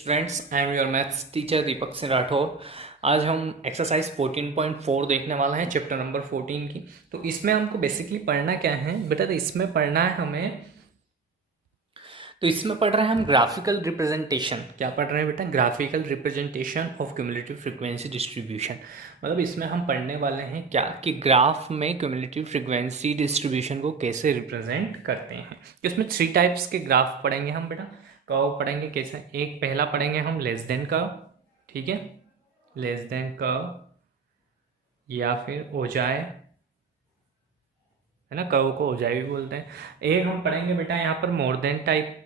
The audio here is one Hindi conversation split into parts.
Students, I am your maths teacher Deepak Singh Rathore. आज हम एक्सरसाइज 14.4 देखने वाला है, चैप्टर नंबर 14 की। तो इसमें हमको बेसिकली पढ़ना क्या है बेटा, तो इसमें पढ़ना है हमें, तो इसमें पढ़ रहे हैं हम ग्राफिकल रिप्रेजेंटेशन। क्या पढ़ रहे हैं बेटा? Graphical representation of cumulative frequency distribution. मतलब इसमें हम पढ़ने वाले हैं क्या कि ग्राफ में क्यूमुलेटिव फ्रीक्वेंसी डिस्ट्रीब्यूशन को कैसे रिप्रेजेंट करते हैं। इसमें 3 टाइप्स के ग्राफ पढ़ेंगे हम बेटा। कर्व पढ़ेंगे कैसे, एक पहला पढ़ेंगे हम लेस देन कर्व, ठीक है, लेस देन कर्व या फिर ओजाए, है ना, कर्व को ओजाए भी बोलते हैं। एक हम पढ़ेंगे बेटा यहाँ पर more than type,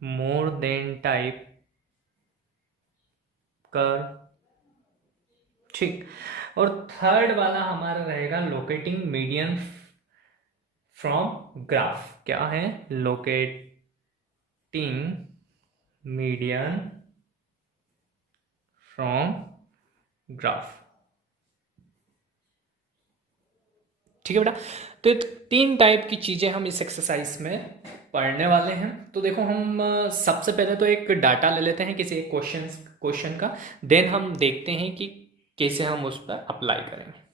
more than type curve, ठीक। और थर्ड वाला हमारा रहेगा लोकेटिंग मीडियन फ्रॉम ग्राफ। क्या है? लोकेटिंग मीडियन फ्रॉम ग्राफ, ठीक है बेटा। तो 3 टाइप की चीजें हम इस एक्सरसाइज में पढ़ने वाले हैं। तो देखो, हम सबसे पहले तो एक डाटा ले लेते हैं किसी एक क्वेश्चन का, देन हम देखते हैं कि कैसे हम उस पर अप्लाई करेंगे।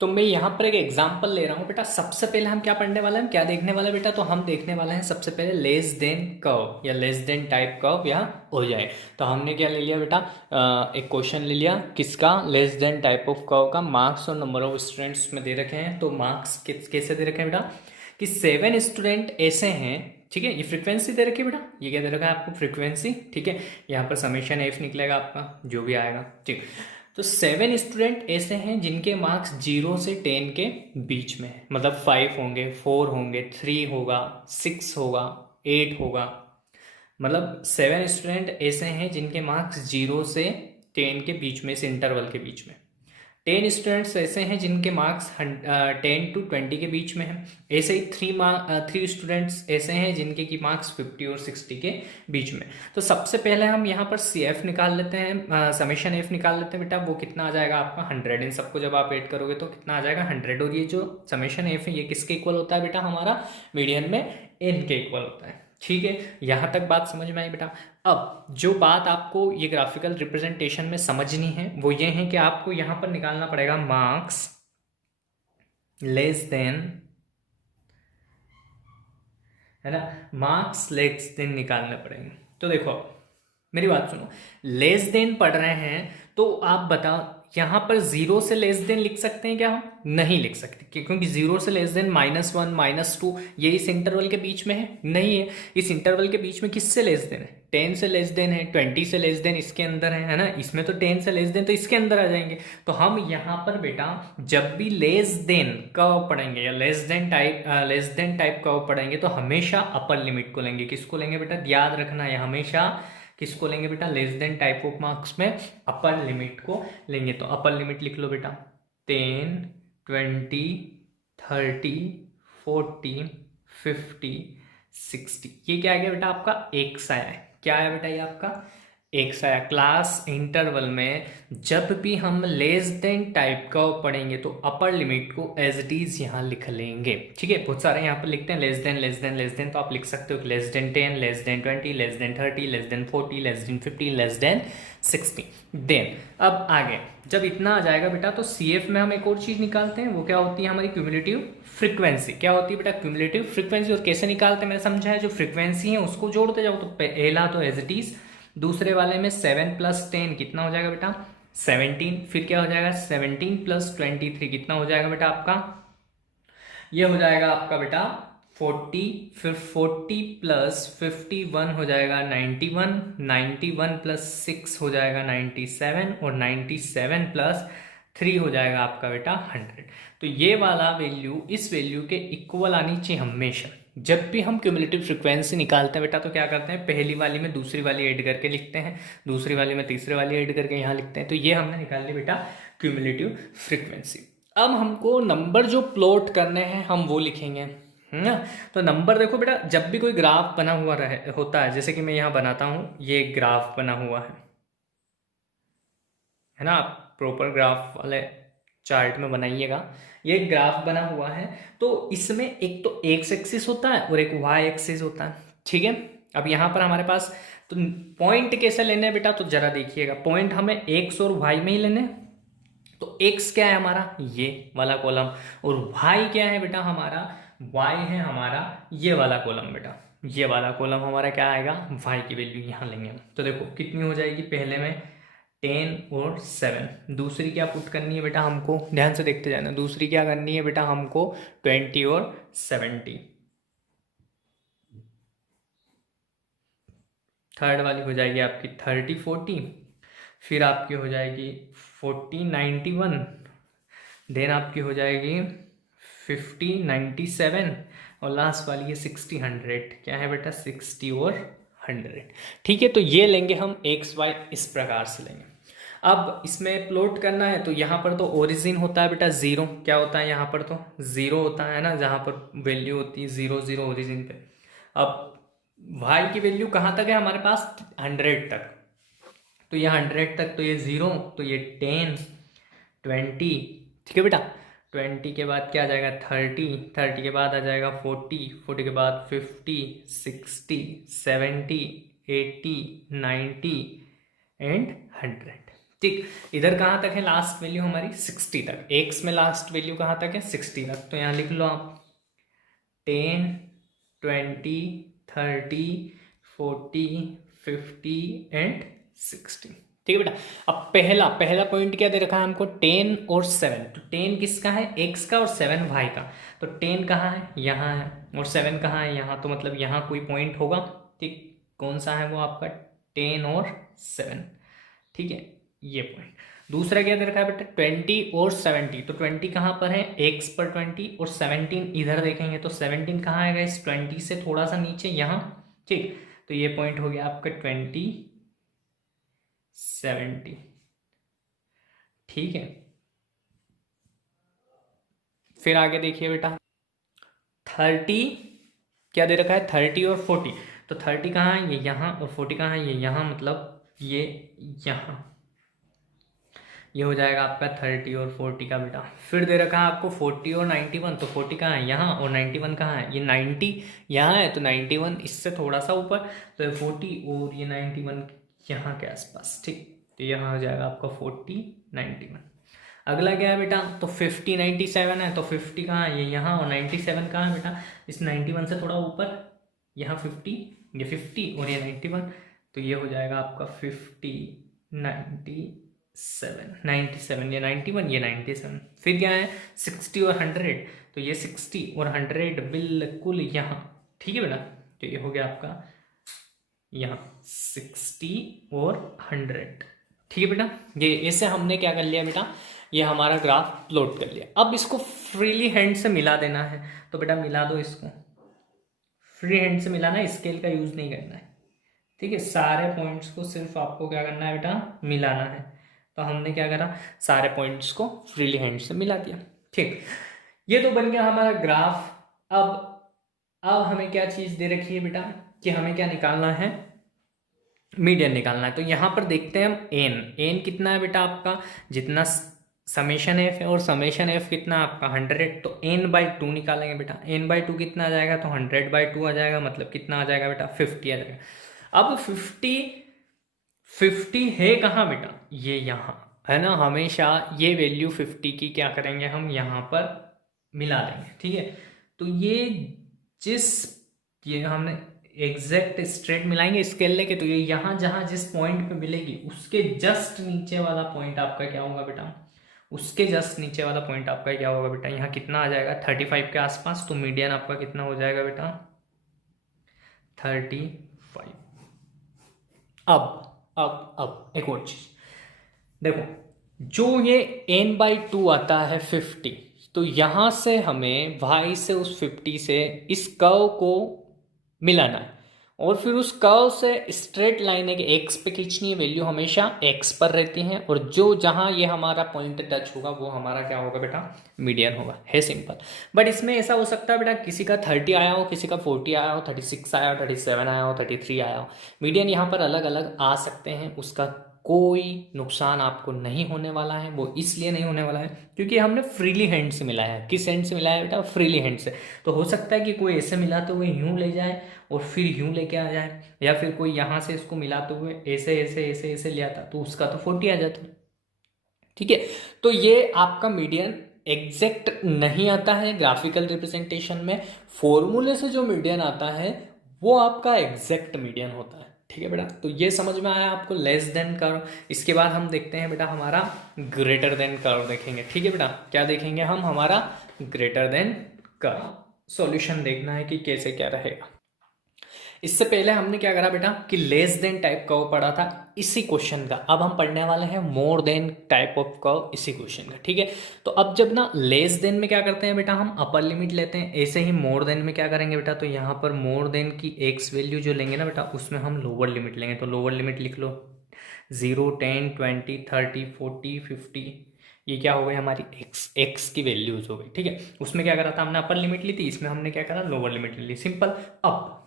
तो मैं यहाँ पर एक एग्जांपल ले रहा हूँ बेटा। सबसे पहले हम क्या पढ़ने वाले हैं, क्या देखने वाले हैं बेटा? तो हम देखने वाले हैं सबसे पहले लेस देन कर्व या लेस देन टाइप कर्व या हो जाए। तो हमने क्या ले लिया बेटा, एक क्वेश्चन ले लिया किसका, less than type of curve का। मार्क्स और नंबर ऑफ स्टूडेंट्स में दे रखे हैं। तो मार्क्स कैसे दे रखे हैं बेटा कि 7 स्टूडेंट ऐसे हैं, ठीक है। ये फ्रीक्वेंसी दे रखी है बेटा, ये क्या दे रखा है आपको, फ्रीक्वेंसी, ठीक है। यहाँ पर समेशन एफ निकलेगा आपका, जो भी आएगा, ठीक। तो 7 स्टूडेंट ऐसे हैं जिनके मार्क्स 0 से 10 के बीच में है। मतलब 5 होंगे, 4 होंगे, 3 होगा, 6 होगा, 8 होगा। मतलब 7 स्टूडेंट ऐसे हैं जिनके मार्क्स 0 से 10 के बीच में, इस इंटरवल के बीच में। 10 स्टूडेंट्स ऐसे हैं जिनके मार्क्स 10 to 20 के बीच में है। ऐसे ही 3 स्टूडेंट्स ऐसे हैं जिनके की मार्क्स 50 और 60 के बीच में। तो सबसे पहले हम यहाँ पर सी एफ निकाल लेते हैं, समेशन एफ निकाल लेते हैं बेटा। वो कितना आ जाएगा आपका 100। इन सबको जब आप ऐड करोगे तो कितना आ जाएगा 100। और ये जो समेशन एफ है ये किसके इक्वल होता है बेटा? हमारा मीडियन में एन के इक्वल होता है, ठीक है। यहाँ तक बात समझ में आई बेटा। अब जो बात आपको ये ग्राफिकल रिप्रेजेंटेशन में समझनी है वो ये है कि आपको यहाँ पर निकालना पड़ेगा मार्क्स लेस देन, है ना, मार्क्स लेस देन निकालने पड़ेंगे। तो देखो मेरी बात सुनो, लेस देन पढ़ रहे हैं तो आप बताओ यहाँ पर 0 से लेस देन लिख सकते हैं क्या? हम नहीं लिख सकते, क्योंकि 0 से लेस देन -1 -2 ये इस इंटरवल के बीच में है, नहीं है। इस इंटरवल के बीच में किससे लेस देन है? 10 से लेस देन है, 20 से लेस देन इसके अंदर है ना। इसमें तो 10 से लेस देन तो इसके अंदर आ जाएंगे। तो हम यहाँ पर बेटा जब भी लेस देन कर्व पढ़ेंगे या लेस देन टाइप कर्व पढ़ेंगे तो हमेशा अपर लिमिट को लेंगे। किसको लेंगे बेटा? याद रखना है, हमेशा किसको लेंगे बेटा? Less than type of marks में अपर लिमिट को लेंगे। तो अपर लिमिट लिख लो बेटा, 10, 20, 30, 40, 50, 60। ये क्या आ गया बेटा? आपका एक सा है। क्या है बेटा? ये आपका एक सा है। क्लास इंटरवल में जब भी हम लेस देन टाइप का पढ़ेंगे तो अपर लिमिट को एज इट इज यहाँ लिख लेंगे, ठीक है। बहुत सारे यहाँ पर लिखते हैं less than less than less than, तो आप लिख सकते हो less than 10, less than 20, less than 30, less than 40, less than 50, less than 60। Then अब आगे जब इतना आ जाएगा बेटा तो सी एफ में हम एक और चीज निकालते हैं। वो क्या होती है? हमारी क्यूमुलेटिव फ्रीक्वेंसी। क्या होती है बेटा? Cumulative frequency. और कैसे निकालते हैं मैंने समझाया, जो फ्रीक्वेंसी है उसको जोड़ते जाओ। तो पहला तो एज इट इज, दूसरे वाले में 7 + 10 कितना हो जाएगा बेटा? 17। फिर क्या हो जाएगा? 17 + 23 कितना हो जाएगा बेटा आपका? ये हो जाएगा आपका बेटा 40। फिर 40 + 51 हो जाएगा 91, 91 + 6 हो जाएगा 97, और 97 + 3 हो जाएगा आपका बेटा 100। तो ये वाला वैल्यू इस वैल्यू के इक्वल आनी चाहिए हमेशा। जब भी हम क्यूमुलेटिव फ्रीक्वेंसी निकालते हैं बेटा तो क्या करते हैं, पहली वाली में दूसरी वाली ऐड करके लिखते हैं, दूसरी वाली में तीसरी वाली ऐड करके यहाँ लिखते हैं। तो ये हमने निकाल ली बेटा क्यूमुलेटिव फ्रीक्वेंसी। अब हमको नंबर जो प्लॉट करने हैं हम वो लिखेंगे, है ना। तो नंबर देखो बेटा, जब भी कोई ग्राफ बना हुआ होता है, जैसे कि मैं यहाँ बनाता हूँ, ये ग्राफ बना हुआ है ना। आप प्रॉपर ग्राफ वाले चार्ट में बनाइएगा। ये ग्राफ बना हुआ है तो इसमें एक तो एक्स एक्सिस होता है और एक वाई एक्सिस होता है, ठीक है। अब यहाँ पर हमारे पास तो पॉइंट कैसे लेने हैं बेटा, तो जरा देखिएगा, पॉइंट हमें एक्स और वाई में ही लेने हैं। तो एक्स क्या है हमारा, ये वाला कॉलम, और वाई क्या है बेटा हमारा, वाई है हमारा ये वाला कॉलम बेटा, ये वाला कॉलम हमारा क्या आएगा, वाई की वैल्यू यहाँ लेंगे हम। तो देखो कितनी हो जाएगी, पहले में 10 और 7, दूसरी क्या पुट करनी है बेटा हमको, ध्यान से देखते जाना, दूसरी क्या करनी है बेटा हमको 20 और 70। थर्ड वाली हो जाएगी आपकी 30 40, फिर आपकी हो जाएगी 40 91, देन आपकी हो जाएगी 50 97, और लास्ट वाली है 60 100। क्या है बेटा 60 और 100। ठीक है, तो ये लेंगे हम एक्स वाई, इस प्रकार से लेंगे। अब इसमें प्लॉट करना है तो यहाँ पर तो ओरिजिन होता है बेटा जीरो, क्या होता है यहाँ पर तो जीरो होता है ना, जहाँ पर वैल्यू होती है 0 0 ओरिजिन पे। अब वाई की वैल्यू कहाँ तक है हमारे पास, 100 तक, तो ये 100 तक, तो ये 0, तो ये 10 20, ठीक है बेटा। 20 के बाद क्या आ जाएगा 30, 30 के बाद आ जाएगा 40, 40 के बाद 50 60 70 80 90 एंड 100। ठीक, इधर कहाँ तक है लास्ट वैल्यू हमारी 60 तक, एक्स में लास्ट वैल्यू कहाँ तक है 60 तक, तो यहाँ लिख लो आप 10 20 30 40 50 एंड 60। ठीक है बेटा। अब पहला पहला पॉइंट क्या दे रखा है हमको, 10 और 7, तो 10 किसका है, एक्स का, और 7 वाई का। तो 10 कहाँ है, यहाँ है, और 7 कहाँ है, यहाँ, तो मतलब यहाँ कोई पॉइंट होगा। ठीक, कौन सा है वो आपका 10 और 7। ठीक है, ये पॉइंट। दूसरा क्या दे रखा है बेटा 20 और 70, तो 20 कहाँ पर है, एक्स पर 20, और 17 इधर देखेंगे तो 17 कहाँ आएगा, इस 20 से थोड़ा सा नीचे यहाँ। ठीक, तो ये पॉइंट हो गया आपका 20 70। ठीक है, फिर आगे देखिए बेटा 30 क्या दे रखा है, 30 और 40, तो 30 कहाँ है, ये यहाँ, और 40 कहाँ है, ये यहाँ, मतलब ये यहाँ, ये हो जाएगा आपका 30 और 40 का बेटा। फिर दे रखा है आपको 40 और 91, तो 40 कहाँ है, यहाँ, और 91 कहाँ है, ये 90 यहाँ है, तो 91 इससे थोड़ा सा ऊपर, तो 40 और ये 91 यहाँ के आसपास। ठीक, तो यहाँ हो जाएगा आपका 40 91। अगला क्या है बेटा, तो 50 97 है, तो 50 कहाँ है, ये यहाँ, और 97 कहाँ है बेटा, इस 91 से थोड़ा ऊपर, यहाँ 50, ये 50 और ये 91, तो ये हो जाएगा आपका 50 97, ये 91, ये 97। फिर क्या है 60 और 100, तो ये 60 और 100 बिल्कुल यहाँ। ठीक है बेटा, तो ये हो गया आपका यहाँ 60 और 100। ठीक है बेटा, ये ऐसे हमने क्या कर लिया बेटा, ये हमारा ग्राफ प्लॉट कर लिया। अब इसको फ्रीली हैंड से मिला देना है, तो बेटा मिला दो इसको, फ्री हैंड से मिलाना है, स्केल का यूज नहीं करना है। ठीक है, सारे पॉइंट्स को सिर्फ आपको क्या करना है बेटा, मिलाना है। तो हमने क्या करा, सारे पॉइंट्स को फ्रीली हैंड से मिला दिया। ठीक, ये तो बन गया हमारा ग्राफ। अब हमें क्या चीज दे रखी है बेटा, कि हमें क्या निकालना है, मीडियन निकालना है। तो यहाँ पर देखते हैं हम एन कितना है बेटा आपका, जितना समेशन एफ है, और समेशन एफ कितना आपका 100, तो n/2 निकालेंगे बेटा। n/2 कितना आ जाएगा, तो 100/2 आ जाएगा, मतलब कितना आ जाएगा बेटा 50 आ जाएगा। अब 50 है कहाँ बेटा, ये यहाँ है ना, हमेशा ये वैल्यू 50 की क्या करेंगे हम यहाँ पर मिला देंगे। ठीक है, तो ये हमने एग्जैक्ट स्ट्रेट मिलाएंगे स्केल लेके, तो ये यहाँ जहाँ जिस पॉइंट पे मिलेगी उसके जस्ट नीचे वाला पॉइंट आपका क्या होगा बेटा, उसके जस्ट नीचे वाला पॉइंट आपका क्या होगा बेटा, यहाँ कितना आ जाएगा 35 के आसपास, तो मीडियन आपका कितना हो जाएगा बेटा 35। अब एक और चीज देखो, जो ये n/2 आता है 50, तो यहां से हमें y से उस 50 से इस कर्व को मिलाना है, और फिर उस कर्व से स्ट्रेट लाइन है कि x पे खींचनी है, वैल्यू हमेशा x पर रहती है, और जो जहां ये हमारा पॉइंट टच होगा वो हमारा क्या होगा बेटा, मीडियन होगा। है सिंपल। बट इसमें ऐसा हो सकता है बेटा, किसी का 30 आया हो, किसी का 40 आया हो, 36 आया हो, 37 आया हो, 33 आया हो, मीडियन यहाँ पर अलग अलग आ सकते हैं। उसका कोई नुकसान आपको नहीं होने वाला है। वो इसलिए नहीं होने वाला है क्योंकि हमने फ्रीली हैंड से मिलाया है। किस हैंड से मिलाया है बेटा, फ्रीली हैंड से। तो हो सकता है कि कोई ऐसे मिलाते हुए यूं ले जाए, और फिर यूं लेके आ जाए, या फिर कोई यहाँ से इसको मिलाते हुए ऐसे ऐसे ऐसे ऐसे ले आता तो उसका तो 40 आ जाता। ठीक है, तो ये आपका मीडियन एग्जैक्ट नहीं आता है ग्राफिकल रिप्रेजेंटेशन में, फॉर्मूले से जो मीडियन आता है वो आपका एग्जैक्ट मीडियन होता है। ठीक है बेटा, तो ये समझ में आया आपको लेस देन कर्व। इसके बाद हम देखते हैं बेटा हमारा ग्रेटर देन कर्व देखेंगे। ठीक है बेटा, क्या देखेंगे हम, हमारा ग्रेटर देन कर्व। सॉल्यूशन देखना है कि कैसे क्या रहेगा। इससे पहले हमने क्या करा बेटा कि लेस देन टाइप कर्व पढ़ा था इसी क्वेश्चन का। अब हम पढ़ने वाले हैं more than type of curve इसी क्वेश्चन का। ठीक है, तो अब जब ना लेस देन में क्या करते हैं बेटा, हम अपर लिमिट लेते हैं, ऐसे ही मोर देन में क्या करेंगे बेटा, तो यहाँ पर मोर देन की एक्स वैल्यू जो लेंगे ना बेटा, उसमें हम लोअर लिमिट लेंगे। तो लोअर लिमिट लिख लो, 0, 10, 20, 30, 40, 50, ये क्या हो गई हमारी एक्स की वैल्यूज हो गई। ठीक है, उसमें क्या करा था हमने, अपर लिमिट ली थी, इसमें हमने क्या करा, लोअर लिमिट ले ली, सिंपल। अब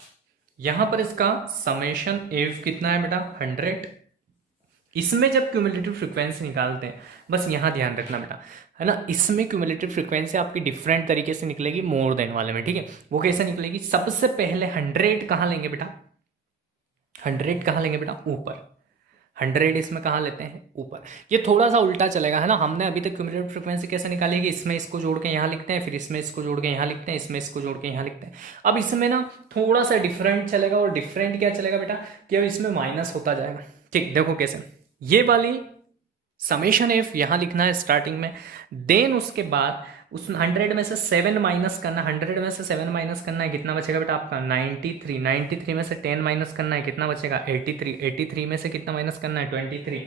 यहां पर इसका समेशन एफ कितना है बेटा, 100। इसमें जब क्यूमुलेटिव फ्रीक्वेंसी निकालते हैं, बस यहां ध्यान रखना बेटा, है ना, इसमें क्यूमुलेटिव फ्रीक्वेंसी आपकी डिफरेंट तरीके से निकलेगी मोर देन वाले में। ठीक है, वो कैसे निकलेगी, सबसे पहले 100 कहां लेंगे बेटा, 100 कहां लेंगे बेटा, ऊपर। 100 इसमें कहाँ लेते हैं, ऊपर। ये थोड़ा सा उल्टा चलेगा, है ना, हमने अभी तक क्यूमुलेटिव फ्रीक्वेंसी कैसे निकाली कि इसमें इसको जोड़ के यहाँ लिखते हैं, फिर इसमें इसको जोड़ के यहाँ लिखते हैं, इसमें इसको जोड़ के यहाँ लिखते हैं। अब इसमें ना थोड़ा सा डिफरेंट चलेगा, और डिफरेंट क्या चलेगा बेटा कि अब इसमें माइनस होता जाएगा। ठीक, देखो कैसे, ये वाली समेशन एफ यहाँ लिखना है स्टार्टिंग में, देन उसके बाद उस 100 में से 7 माइनस करना, 100 में से 7 माइनस करना है, कितना बचेगा बेटा आपका 93, 93 में से 10 माइनस करना है, कितना बचेगा 83, 83 में से कितना माइनस करना है 23,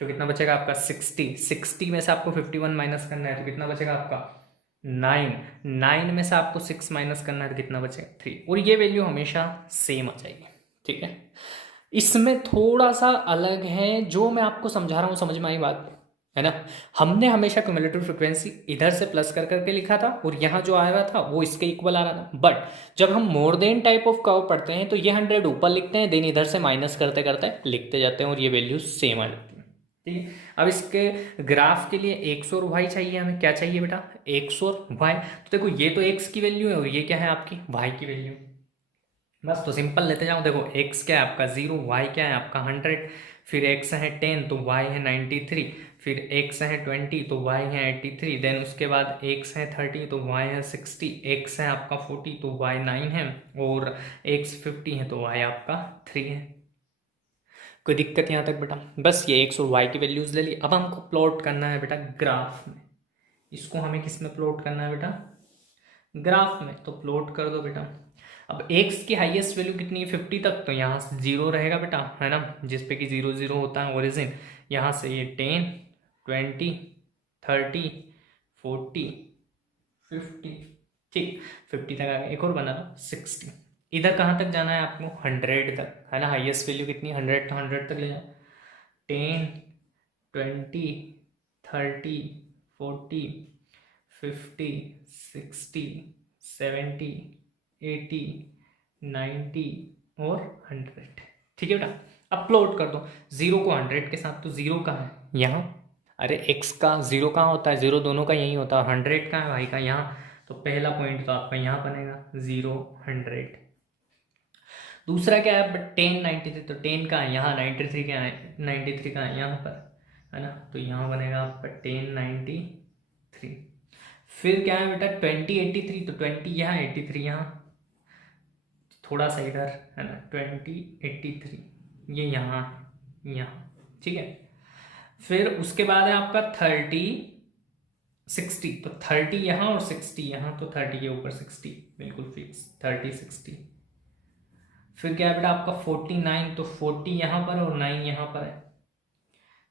तो कितना बचेगा आपका 60, 60 में से आपको 51 माइनस करना है, तो कितना बचेगा आपका 9, 9 में से आपको 6 माइनस करना है, तो कितना बचेगा 3, और ये वैल्यू हमेशा सेम आ जाएगी। ठीक है, इसमें थोड़ा सा अलग है, जो मैं आपको समझा रहा हूँ समझ में आई बात, है ना। हमने हमेशा क्यूमुलेटिव फ्रीक्वेंसी इधर से प्लस कर करके लिखा था, और यहाँ जो आ रहा था वो इसके इक्वल आ रहा था, बट जब हम more than type of curve पढ़ते हैं तो ये 100 ऊपर लिखते हैं, देन इधर से माइनस करते करते लिखते जाते हैं, और ये वैल्यू सेम आ जाती है। ठीक है, अब इसके ग्राफ के लिए एक्स और वाई चाहिए, हमें क्या चाहिए बेटा, एक्स और वाई। तो देखो ये तो एक्स की वैल्यू है, और ये क्या है आपकी वाई की वैल्यू, बस तो सिंपल लेते जाओ। देखो x क्या है आपका 0, y क्या है आपका 100, फिर x है 10 तो y है 93, फिर x है 20 तो y है 83, देन उसके बाद x है 30 तो y है 60, x है आपका 40 तो y 9 है, और x 50 है तो y आपका 3 है। कोई दिक्कत यहाँ तक बेटा, बस ये x और y की वैल्यूज ले ली। अब हमको प्लॉट करना है बेटा ग्राफ में, इसको हमें किस में प्लॉट करना है बेटा, ग्राफ में। तो प्लॉट कर दो बेटा। अब x की हाईएस्ट वैल्यू कितनी है 50 तक, तो यहाँ से 0 रहेगा बेटा, है ना, जिसपे कि 0 0 होता है ओरिजिन। यहाँ से ये 10, 20, 30, 40, 50, ठीक 50 तक आ गया। एक और बना लो 60। इधर कहाँ तक जाना है आपको, 100 तक, है ना, हाईएस्ट वैल्यू कितनी 100, तो 100 तक ले जाओ। 10, 20, 30, 40, 50, 60, 70, 80, 90 और 100। ठीक है बेटा, अब प्लॉट कर दो 0 को 100 के साथ, तो 0 कहाँ है, यहाँ। अरे x का 0 कहाँ होता है, 0 दोनों का यही होता है, 100 कहाँ है भाई का, यहाँ। तो पहला पॉइंट तो आपका यहाँ बनेगा 0, 100। दूसरा क्या है 10, 93, तो 10 कहाँ है यहाँ, 93 कहाँ है, 93 कहाँ है यहाँ पर, है ना, तो यहाँ बनेगा आपका 10, 93। फिर क्या है बेटा 20, 83, तो 20 यहाँ, 83 यहाँ, थोड़ा सा इधर, है ना, 20, 83 ये यहाँ, यहाँ। ठीक है, फिर उसके बाद है आपका 30, 60, तो 30 यहाँ और 60 यहाँ, तो 30 के ऊपर 60 बिल्कुल फिक्स, 30, 60। फिर क्या है बेटा आपका 49, तो 40 यहाँ पर और 9 यहाँ पर है,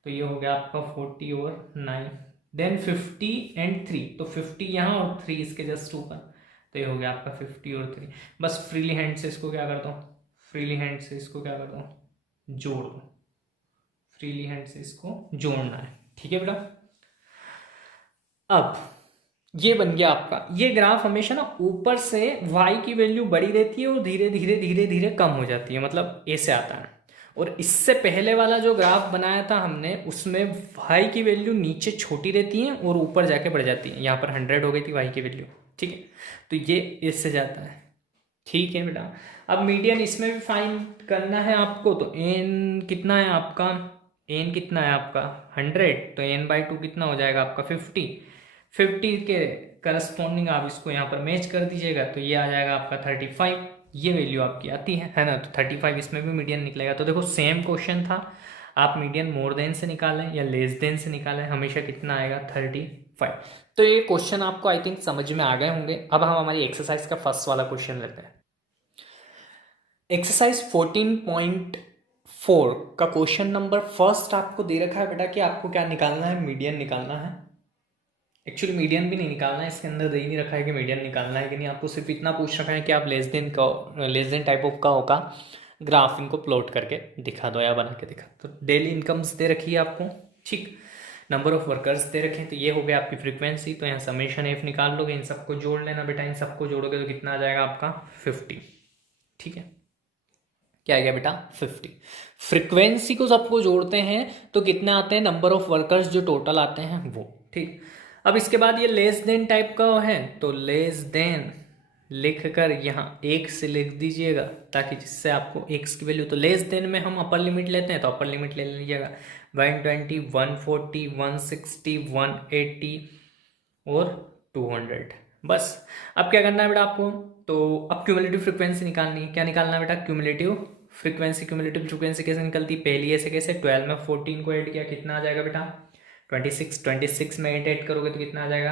तो ये हो गया आपका 40 और 9। देन 50 एंड 3, तो 50 यहाँ और 3 इसके जस्ट ऊपर, तो ये हो गया आपका 50 और 3। बस फ्रीली हैंड से इसको क्या करता हूँ, फ्रीली हैंड से इसको क्या करता हूँ, जोड़ दो, फ्रीली हैंड से इसको जोड़ना है। ठीक है बेटा, अब ये बन गया आपका। ये ग्राफ हमेशा ना ऊपर से y की वैल्यू बड़ी रहती है और धीरे धीरे धीरे धीरे कम हो जाती है, मतलब ऐसे आता है। और इससे पहले वाला जो ग्राफ बनाया था हमने, उसमें y की वैल्यू नीचे छोटी रहती है और ऊपर जाके बढ़ जाती है। यहाँ पर 100 हो गई थी y की वैल्यू, ठीक है, तो ये इससे जाता है, ठीक है बेटा। अब मीडियन इसमें भी फाइंड करना है आपको, तो एन कितना है आपका, एन कितना है आपका 100, तो एन बाई 2 कितना हो जाएगा आपका 50। 50 के करस्पॉन्डिंग आप इसको यहाँ पर मैच कर दीजिएगा, तो ये आ जाएगा आपका 35। ये वैल्यू आपकी आती है ना, तो 35 इसमें भी मीडियन निकलेगा। तो देखो सेम क्वेश्चन था, आप मीडियन मोर देन से निकालें या लेस देन से निकालें, हमेशा कितना आएगा 35। तो ये क्वेश्चन आपको आई थिंक समझ में आ गए होंगे। अब हम हमारी एक्सरसाइज का फर्स्ट वाला क्वेश्चन लेते हैं। एक्सरसाइज 14.4 का क्वेश्चन नंबर फर्स्ट आपको दे रखा है बेटा कि आपको क्या निकालना है, मीडियन निकालना है। एक्चुअली मीडियन भी नहीं निकालना है, इसके अंदर दे ही नहीं रखा है कि मीडियन निकालना है कि नहीं, आपको सिर्फ इतना पूछ रखा है कि आप लेस देन टाइप ऑफ का होगा ग्राफ इनको प्लॉट करके दिखा दो या बना के दिखा। तो डेली इनकम्स दे रखी है आपको, ठीक, नंबर ऑफ वर्कर्स दे रखे हैं, तो ये हो गया आपकी फ्रीक्वेंसी। तो यहाँ समेशन एफ निकाल लोगे, इन सबको जोड़ लेना बेटा, इन सबको जोड़ोगे तो कितना आ जाएगा आपका 50। ठीक है, क्या आ गया बेटा 50। फ्रीक्वेंसी को सबको जोड़ते हैं तो कितने आते हैं, नंबर ऑफ वर्कर्स जो टोटल आते हैं वो, ठीक। अब इसके बाद ये लेस देन टाइप का है, तो लेस देन लिख कर यहाँ एक से लिख दीजिएगा, ताकि जिससे आपको एक्स की वैल्यू, तो लेस देन में हम अपर लिमिट लेते हैं, तो अपर लिमिट ले लीजिएगा 120, 140, 160, 180 और 200। बस अब क्या करना है बेटा आपको, तो अब क्यूमुलेटिव फ्रीक्वेंसी निकालनी है। क्या निकालना है बेटा, क्यूमुलेटिव फ्रीक्वेंसी। क्यूमुलेटिव फ्रीक्वेंसी कैसे निकलती, पहली ऐसे कैसे, 12 में 14 को ऐड किया, कितना आ जाएगा बेटा 26। 26 में 8 ऐड करोगे तो कितना आ जाएगा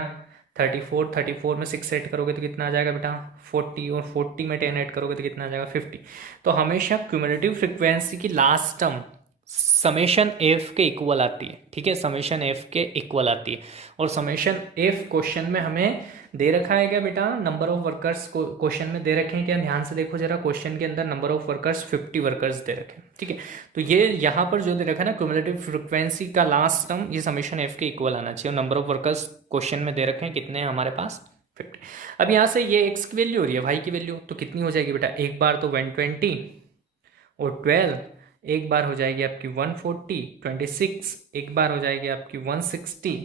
34। 34 में 6 ऐड करोगे तो कितना आ जाएगा बेटा 40, और 40 में 10 ऐड करोगे तो कितना आ जाएगा 50। तो हमेशा क्यूमुलेटिव फ्रीक्वेंसी की लास्ट टर्म समेशन एफ के इक्वल आती है, ठीक है, समेशन एफ के इक्वल आती है। और समेशन एफ क्वेश्चन में हमें दे रखा है क्या बेटा, नंबर ऑफ वर्कर्स को क्वेश्चन में दे रखे हैं क्या, ध्यान से देखो जरा, क्वेश्चन के अंदर number of workers 50 workers they रखे हैं, ठीक है। तो ये यहाँ पर जो दे रखा है ना, क्यूमुलेटिव फ्रीक्वेंसी का लास्ट टर्म ये समेशन एफ के इक्वल आना चाहिए, और नंबर ऑफ वर्कर्स क्वेश्चन में दे रखे हैं कितने हैं हमारे पास 50। अब यहाँ से ये एक्स की वैल्यू हो रही है, वाई की वैल्यू, तो कितनी हो जाएगी बेटा, एक बार तो 120 और 12, एक बार हो जाएगी आपकी 140, 26, एक बार हो जाएगी आपकी 160,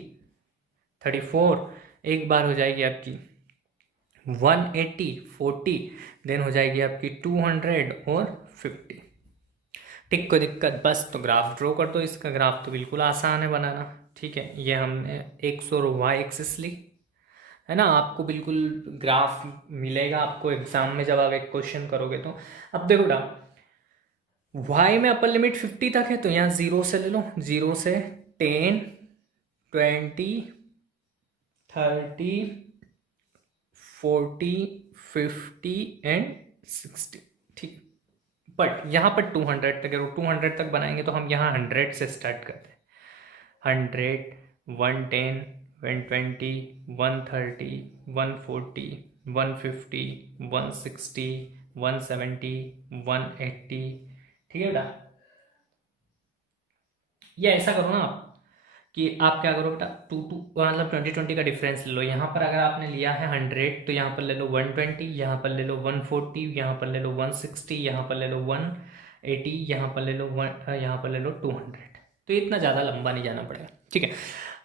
34, एक बार हो जाएगी आपकी 180, 40, देन हो जाएगी आपकी 200 और 50। ठीक, कोई दिक्कत, बस तो ग्राफ ड्रॉ कर दो इसका। ग्राफ तो बिल्कुल आसान है बनाना, ठीक है। ये हमने एक्स और वाई एक्सिस ली है ना, आपको बिल्कुल ग्राफ मिलेगा आपको एग्जाम में जब आप एक क्वेश्चन करोगे तो। अब देखो बेटा, y में अपर लिमिट 50 तक है, तो यहाँ 0 से ले लो, 0 से 10, 20, 30, 40, 50 एंड 60, ठीक। बट यहाँ पर 200 तक है, 200 तक बनाएंगे तो हम यहाँ 100 से स्टार्ट करते हैं। 100, 110, 120, 130, 140, 150, 160, 170, 180, ठीक है बेटा। ये ऐसा करो ना आप, कि आप क्या करो बेटा, मतलब 20-20 का डिफरेंस ले लो। यहाँ पर अगर आपने लिया है 100, तो यहाँ पर ले लो 120, यहाँ पर ले लो 140, यहाँ पर ले लो 160, यहाँ पर ले लो 180, यहाँ पर ले लो यहाँ पर ले लो 200। तो इतना ज़्यादा लंबा नहीं जाना पड़ेगा, ठीक है।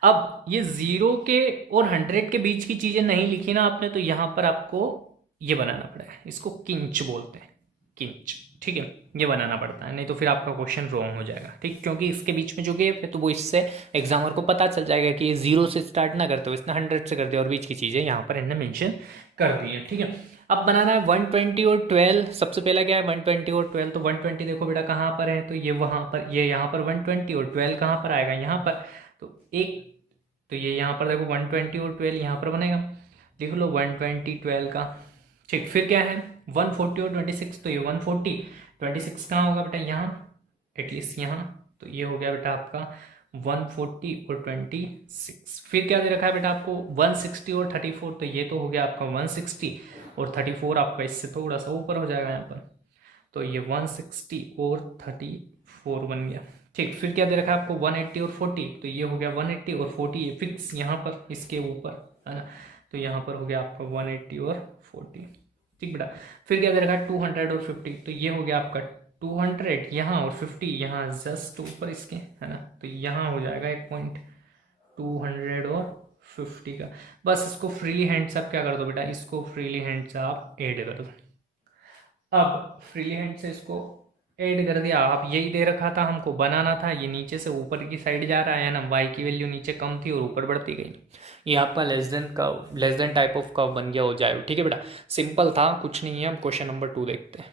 अब ये 0 के और 100 के बीच की चीज़ें नहीं लिखी ना आपने, तो यहाँ पर आपको ये बनाना पड़ेगा, इसको किंच बोलते हैं, किंच, ठीक है, ये बनाना पड़ता है, नहीं तो फिर आपका क्वेश्चन रॉन्ग हो जाएगा, ठीक। क्योंकि इसके बीच में जो गैप है, तो वो इससे एग्जामर को पता चल जाएगा कि ये 0 से स्टार्ट ना करते हो, इसने 100 से कर दिया और बीच की चीज़ें यहाँ पर इन्हें मेंशन कर दी है, ठीक है। अब बनाना है 120 और 12। सबसे पहला क्या है 120 और 12, तो 120 देखो बेटा कहाँ पर है, तो ये वहाँ पर, ये यहाँ पर 120, और 12 कहाँ पर आएगा यहाँ पर, तो ये यहाँ पर देखो 120 और 12 यहाँ पर बनेगा, लिख लो 120 12 का, ठीक। फिर क्या है 140 और 26, तो ये 140, 26 कहाँ होगा बेटा यहाँ, एटलीस्ट यहाँ, तो ये हो गया बेटा आपका 140 और 26। फिर क्या दे रखा है बेटा आपको 160 और 34, तो ये तो हो गया आपका 160 और 34 आपका इससे थोड़ा सा ऊपर हो जाएगा यहाँ पर, तो ये 160 और 34 बन गया, ठीक। फिर क्या दे रखा है आपको 180 और 40, तो ये हो गया 180 और 40, ये फिक्स यहाँ पर इसके ऊपर है ना, तो यहाँ पर हो गया आपका 180 और 40, ठीक बेटा। फिर क्या दे रखा है 200 और 50, तो ये हो गया आपका 200 यहाँ और 50 यहाँ जस्ट ऊपर इसके है ना, तो यहाँ हो जाएगा एक पॉइंट 200 और 50 का। बस इसको फ्रीली हैंड से आप क्या कर दो बेटा, इसको फ्रीली हैंड से आप ऐड कर दो, अब फ्री हैंड से इसको ऐड कर दिया। आप यही दे रखा था हमको, बनाना था, ये नीचे से ऊपर की साइड जा रहा है ना, वाई की वैल्यू नीचे कम थी और ऊपर बढ़ती गई। ये आपका less than type of curve बन गया हो जाए। ठीक है बेटा, सिंपल था, कुछ नहीं है। हम क्वेश्चन नंबर 2 देखते हैं।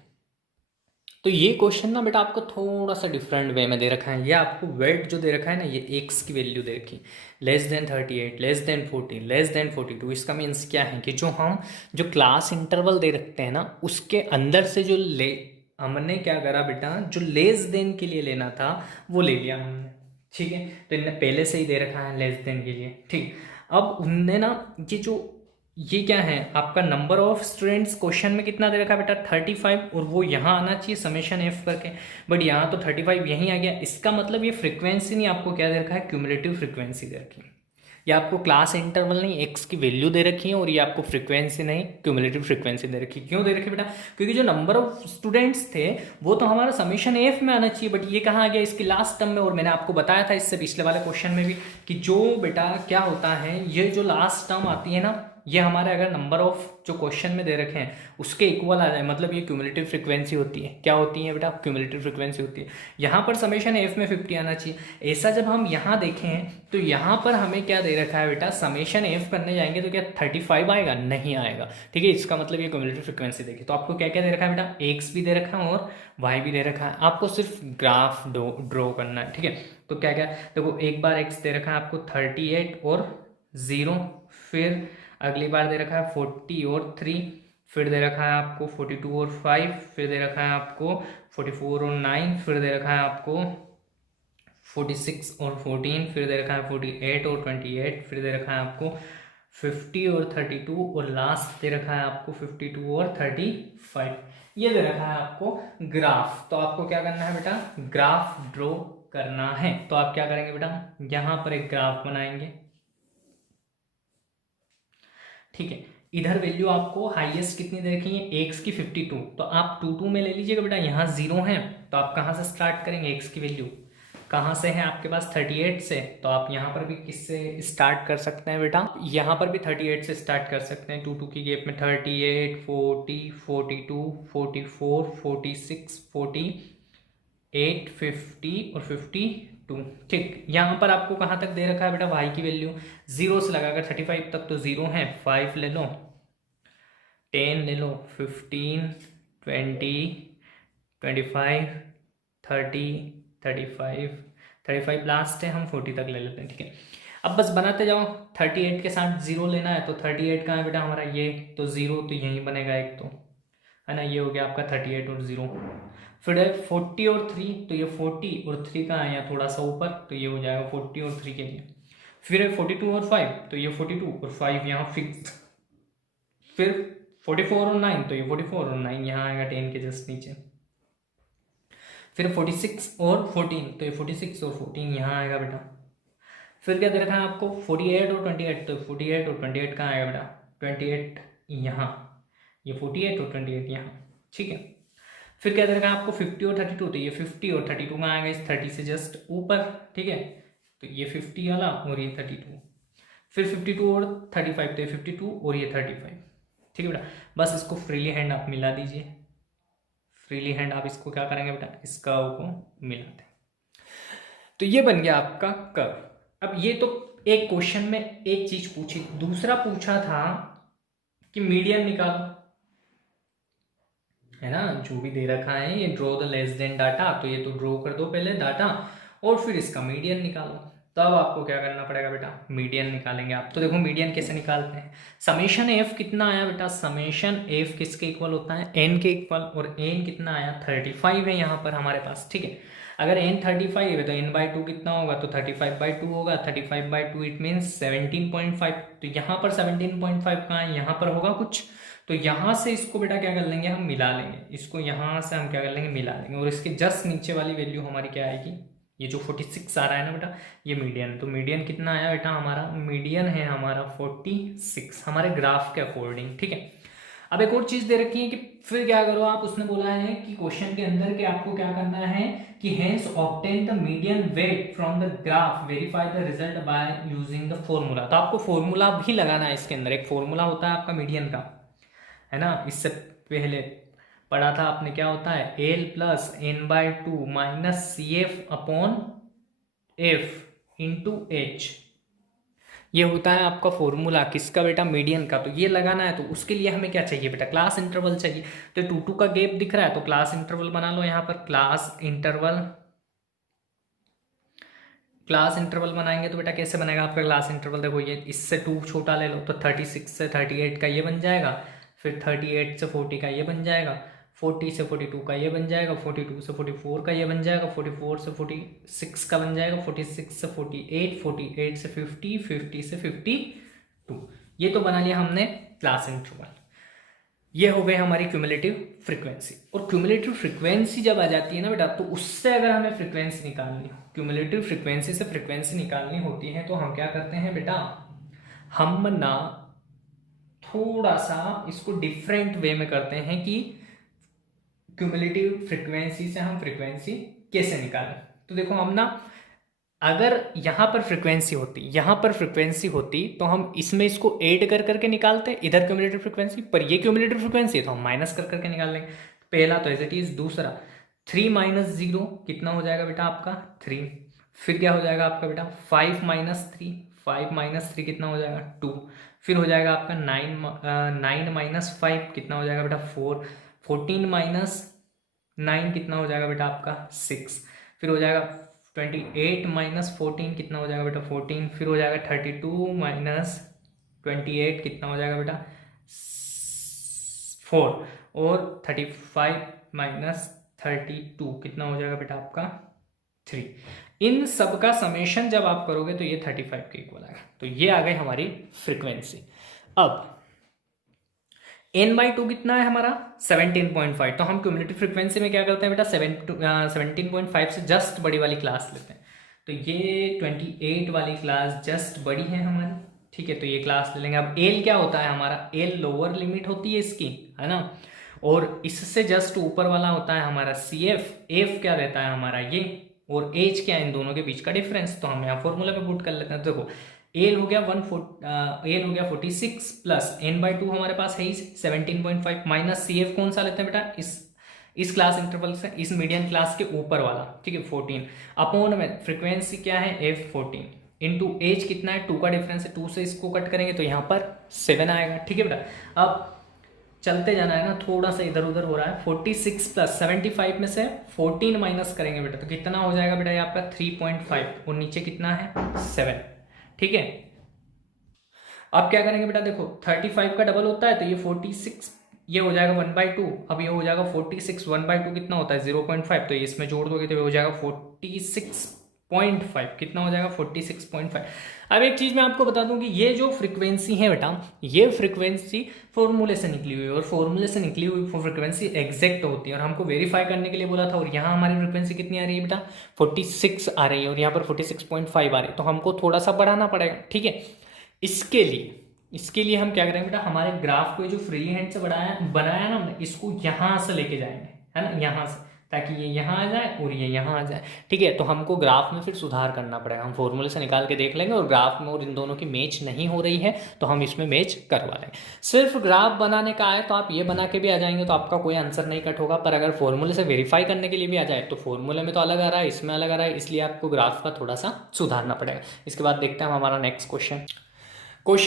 तो ये क्वेश्चन ना बेटा आपको थोड़ा सा डिफरेंट वे में दे रखा है। ये आपको वेट जो दे रखा है ना, ये एक्स की वैल्यू दे रखी, less than 38, less than 40, less then 42। इसका मीन्स क्या है कि जो क्लास इंटरवल दे रखते हैं ना, उसके अंदर से जो हमने क्या करा बेटा, जो लेस देन के लिए लेना था वो ले लिया हमने। ठीक है, तो इनने पहले से ही दे रखा है लेस देन के लिए। ठीक, अब उनने ना ये क्या है आपका नंबर ऑफ स्टूडेंट्स क्वेश्चन में कितना दे रखा है बेटा 35, और वो यहाँ आना चाहिए समेशन एफ करके, बट यहाँ तो 35 यहीं आ गया। इसका मतलब ये फ्रीक्वेंसी नहीं, आपको क्या दे रखा है, क्यूमुलेटिव फ्रीक्वेंसी दे रखी है। ये आपको क्लास इंटरवल नहीं, एक्स की वैल्यू दे रखी है, और ये आपको फ्रीक्वेंसी नहीं, क्यूमुलेटिव फ्रीक्वेंसी दे रखी है। क्यों दे रखी बेटा, क्योंकि जो नंबर ऑफ स्टूडेंट्स थे वो तो हमारा समेशन एफ में आना चाहिए, बट ये कहाँ आ गया, इसकी लास्ट टर्म में। और मैंने आपको बताया था इससे पिछले वाले क्वेश्चन में भी कि जो बेटा क्या होता है, ये जो लास्ट टर्म आती है ना, ये हमारे अगर नंबर ऑफ जो क्वेश्चन में दे रखे हैं उसके इक्वल आ जाए, मतलब ये क्यूमुलेटिव फ्रीक्वेंसी होती है। क्या होती है बेटा, क्यूमुलेटिव फ्रीक्वेंसी होती है। यहाँ पर समेशन एफ में 50 आना चाहिए। ऐसा जब हम यहाँ देखें तो यहाँ पर हमें क्या दे रखा है बेटा, समेशन एफ करने जाएंगे तो क्या 35 आएगा, नहीं आएगा। ठीक है, इसका मतलब ये क्यूमुलेटिव फ्रीक्वेंसी देखिए। तो आपको क्या क्या दे रखा है बेटा, एक्स भी दे रखा है और वाई भी दे रखा है। आपको सिर्फ ग्राफ ड्रॉ करना है। ठीक है, तो क्या क्या देखो, एक बार एक्स दे रखा है आपको 38 और 0, फिर अगली बार दे रखा है 40 और 3, फिर दे रखा है आपको 42 और 5, फिर दे रखा है आपको 44 और 9, फिर दे रखा है आपको 46 और 14, फिर दे रखा है 48 और 28, फिर दे रखा है आपको 50 और 32, और लास्ट दे रखा है आपको 52 और 35। ये दे रखा है आपको ग्राफ। तो आपको क्या करना है बेटा, ग्राफ ड्रॉ करना है। तो आप क्या करेंगे बेटा, यहाँ पर एक ग्राफ बनाएंगे। ठीक है, इधर वैल्यू आपको हाईएस्ट कितनी दे रखी है, एक्स की 52, तो आप 2 में ले लीजिएगा बेटा। यहाँ 0 है तो आप कहाँ से स्टार्ट करेंगे, एक्स की वैल्यू कहाँ से है आपके पास 38 से, तो आप यहाँ पर भी किससे स्टार्ट कर सकते हैं बेटा, यहाँ पर भी 38 से स्टार्ट कर सकते हैं। 2 की गैप में 38, 40, 42, 44, 46, 48, 50 और 52। ठीक, यहाँ पर आपको कहाँ तक दे रखा है बेटा, वाई की वैल्यू 0 से लगाकर 35 तक तो 0 है, 5 ले लो, 10 ले लो, 15, 20, 25, 30, 35 लास्ट है, हम 40 तक ले लेते हैं। ठीक है, अब बस बनाते जाओ। 38 के साथ 0 लेना है, तो 38 कहाँ है बेटा हमारा, ये तो 0 तो यहीं बनेगा एक, तो है ना, ये हो गया आपका 38 और 0। फिर है 40 और 3, तो ये 40 और 3 कहाँ है, यहाँ थोड़ा सा ऊपर, तो ये हो जाएगा 40 और 3 के लिए। फिर है 42 और 5, तो ये 42 और 5 यहाँ फिक्स। फिर 44 और 9, तो ये 44 और 9 यहाँ आएगा 10 के जस्ट नीचे। फिर 46 और 14, तो ये 46 और 14 यहाँ आएगा बेटा। फिर क्या दे रखा है आपको 48 और 28, तो 48 और 28 कहाँ आएगा बेटा, 28 यहाँ, ये 48 और 28 यहाँ। ठीक है, फिर क्या दे रखा है आपको 50 और 32, तो ये 50 और 32 कहाँ आएगा, इस 30 से जस्ट ऊपर। ठीक है, तो ये 50 वाला और ये 32, फिर 52 और 35, तो ये 52 और ये 35। ठीक है बेटा, बस इसको फ्रीली हैंड आप मिला दीजिए। फ्रीली हैंड आप इसको क्या करेंगे बेटा, इस कर्व को मिलाते हैं, तो ये बन गया आपका कर्व। अब ये तो एक क्वेश्चन में एक चीज पूछी, दूसरा पूछा था कि मीडियन निकालो, है ना, जो भी दे रखा है ये draw the less than data, तो ये तो ड्रॉ कर दो पहले डाटा और फिर इसका मीडियन निकालो। तब आपको क्या करना पड़ेगा बेटा, मीडियन निकालेंगे आप। तो देखो मीडियन कैसे निकालते हैं, समेशन एफ कितना आया बेटा, समेशन एफ किसके इक्वल होता है, एन के इक्वल, और एन कितना आया 35 है यहाँ पर हमारे पास। ठीक है, अगर एन 35 है तो एन बाई 2 कितना होगा, तो 35/2 होगा। 35/2 इट मीन्स 17.5, तो यहाँ पर 17.5 कहाँ है, यहाँ पर होगा कुछ, तो यहाँ से इसको बेटा क्या कर लेंगे, हम मिला लेंगे इसको, यहाँ से हम क्या कर लेंगे, मिला लेंगे, और इसके जस्ट नीचे वाली वैल्यू हमारी क्या आएगी, ये जो 46 आ रहा है ना बेटा, ये मीडियन। तो मीडियन कितना आया बेटा हमारा, मीडियन है हमारा 46 हमारे ग्राफ के अकॉर्डिंग। ठीक है, अब एक और चीज दे रखी है कि फिर क्या करो आप, उसने बोला है कि क्वेश्चन के अंदर कि आपको क्या करना है कि hence obtain the median weight from the graph, verify the result by using the formula. तो आपको फॉर्मूला भी लगाना है इसके अंदर, एक फॉर्मूला होता है आपका मीडियन का, है ना, इससे पहले पढ़ा था आपने, क्या होता है L plus N by two minus C F upon F into H. ये होता है आपका फॉर्मूला किसका बेटा, मीडियन का। तो ये लगाना है तो उसके लिए हमें क्या चाहिए बेटा, क्लास इंटरवल चाहिए। तो 2 का गैप दिख रहा है तो क्लास इंटरवल बना लो यहाँ पर, क्लास इंटरवल बनाएंगे तो बेटा कैसे बनेगा आपका क्लास इंटरवल, देखो ये इससे 2 छोटा ले लो तो 36 से 38 का ये बन जाएगा, फिर 38 से 40 का ये बन जाएगा, 40 से 42 का ये बन जाएगा, 42 से 44 का ये बन जाएगा, 44 से 46 का बन जाएगा, 46 से 48, 48 से 50, 50 से 52। ये तो बना लिया हमने क्लास इंटरवल। ये हो गई हमारी क्यूमुलेटिव फ्रीक्वेंसी। और क्यूमुलेटिव फ्रीक्वेंसी जब आ जाती है ना बेटा, तो उससे अगर हमें फ्रीक्वेंसी निकालनी हो, क्यूमुलेटिव फ्रीक्वेंसी से फ्रीक्वेंसी निकालनी होती है, तो हम क्या करते हैं बेटा, हम ना थोड़ा सा इसको डिफरेंट वे में करते हैं कि क्यूमुलेटिव फ्रीक्वेंसी से हम फ्रीक्वेंसी कैसे निकालें। तो देखो हम ना, अगर यहाँ पर फ्रीक्वेंसी होती तो हम इसमें इसको ऐड कर करके निकालते इधर क्यूमुलेटिव फ्रीक्वेंसी, पर ये क्यूमुलेटिव फ्रीक्वेंसी है तो हम माइनस कर करके निकाल लेंगे। पहला तो एज इट इज, दूसरा 3 माइनस 0 कितना हो जाएगा बेटा आपका 3, फिर क्या हो जाएगा आपका बेटा 5 माइनस 3 कितना हो जाएगा 2, फिर हो जाएगा आपका 9 माइनस 5 कितना हो जाएगा बेटा 4, 14 माइनस 9 कितना हो जाएगा बेटा आपका 6, फिर हो जाएगा 28 माइनस 14 कितना हो जाएगा बेटा 14, फिर हो जाएगा 32 माइनस 28 कितना हो जाएगा बेटा 4, और 35 माइनस 32 कितना हो जाएगा बेटा आपका 3। इन सब का समेशन जब आप करोगे तो ये 35 के इक्वल आएगा। तो ये आ गई हमारी फ्रीक्वेंसी। अब n/2 कितना है हमारा 17.5। तो हम क्यूमुलेटिव फ्रीक्वेंसी में क्या करते हैं बेटा 17.5 से जस्ट बड़ी वाली क्लास लेते हैं। तो ये 28 वाली क्लास जस्ट बड़ी है हमारी, ठीक है, तो ये क्लास ले लेंगे। अब एल क्या होता है हमारा, एल लोअर लिमिट होती है इसकी, है ना, और इससे जस्ट ऊपर वाला होता है हमारा सी एफ, एफ क्या रहता है हमारा ये, और एच क्या है इन दोनों के बीच का डिफरेंस। तो हम यहाँ फॉर्मूला पे पुट कर लेते हैं। देखो एल हो गया 46 प्लस n/2 हमारे पास है ही 17.5 माइनस सी एफ कौन सा लेते हैं बेटा, इस क्लास इंटरवल से, इस मीडियन क्लास के ऊपर वाला, ठीक है 14, अपॉन में फ्रीक्वेंसी क्या है f14 इंटू एज कितना है 2 का डिफरेंस है, 2 से इसको कट करेंगे तो यहाँ पर 7 आएगा, ठीक है बेटा। अब चलते जाना है ना, थोड़ा सा इधर उधर हो रहा है। 46 प्लस 75 में से 14 माइनस करेंगे बेटा तो कितना हो जाएगा बेटा ये आपका 3.5, और नीचे कितना है 7, ठीक है। अब क्या करेंगे बेटा, देखो 35 का डबल होता है तो ये 46, ये हो जाएगा 1/2, अब ये हो जाएगा 46, 1/2 कितना होता है 0.5, तो ये इसमें जोड़ दोगे तो ये हो जाएगा 46.5, कितना हो जाएगा 46.5। अब एक चीज मैं आपको बता दूं कि ये जो फ्रीक्वेंसी है बेटा, ये फ्रीक्वेंसी फॉर्मूले से निकली हुई है, और फॉर्मूले से निकली हुई फ्रीक्वेंसी एग्जैक्ट होती है, और हमको वेरीफाई करने के लिए बोला था। और यहाँ हमारी फ्रीक्वेंसी कितनी आ रही है बेटा 46 आ रही है, और यहाँ पर 46.5 आ रही है, तो हमको थोड़ा सा बढ़ाना पड़ेगा, ठीक है। इसके लिए हम क्या करेंगे बेटा, हमारे ग्राफ को जो फ्री हैंड से बनाया ना हमने, इसको यहाँ से लेके जाएंगे, है ना, यहाँ से, ताकि ये यहाँ आ जाए और ये यहाँ आ जाए, ठीक है। तो हमको ग्राफ में फिर सुधार करना पड़ेगा, हम फॉर्मूले से निकाल के देख लेंगे, और ग्राफ में और इन दोनों की मैच नहीं हो रही है तो हम इसमें मैच करवा लेंगे। सिर्फ ग्राफ बनाने का आए तो आप ये बना के भी आ जाएंगे तो आपका कोई आंसर नहीं कट होगा, पर अगर फॉर्मूले से वेरीफाई करने के लिए भी आ जाए तो फॉर्मूले में तो अलग आ रहा है, इसमें अलग आ रहा है, इसलिए आपको ग्राफ का थोड़ा सा सुधारना पड़ेगा। इसके बाद देखते हैं हमारा नेक्स्ट क्वेश्चन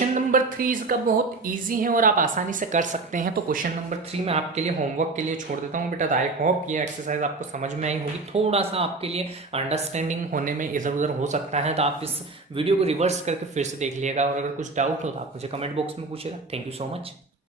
नंबर 3 इसका बहुत इजी है और आप आसानी से कर सकते हैं। तो क्वेश्चन नंबर 3 मैं आपके लिए होमवर्क के लिए छोड़ देता हूँ बेटा। आई होप ये एक्सरसाइज आपको समझ में आई होगी, थोड़ा सा आपके लिए अंडरस्टैंडिंग होने में इधर उधर हो सकता है, तो आप इस वीडियो को रिवर्स करके फिर से देख लीजिएगा, और अगर कुछ डाउट हो तो आप मुझे कमेंट बॉक्स में पूछेगा। Thank you so much.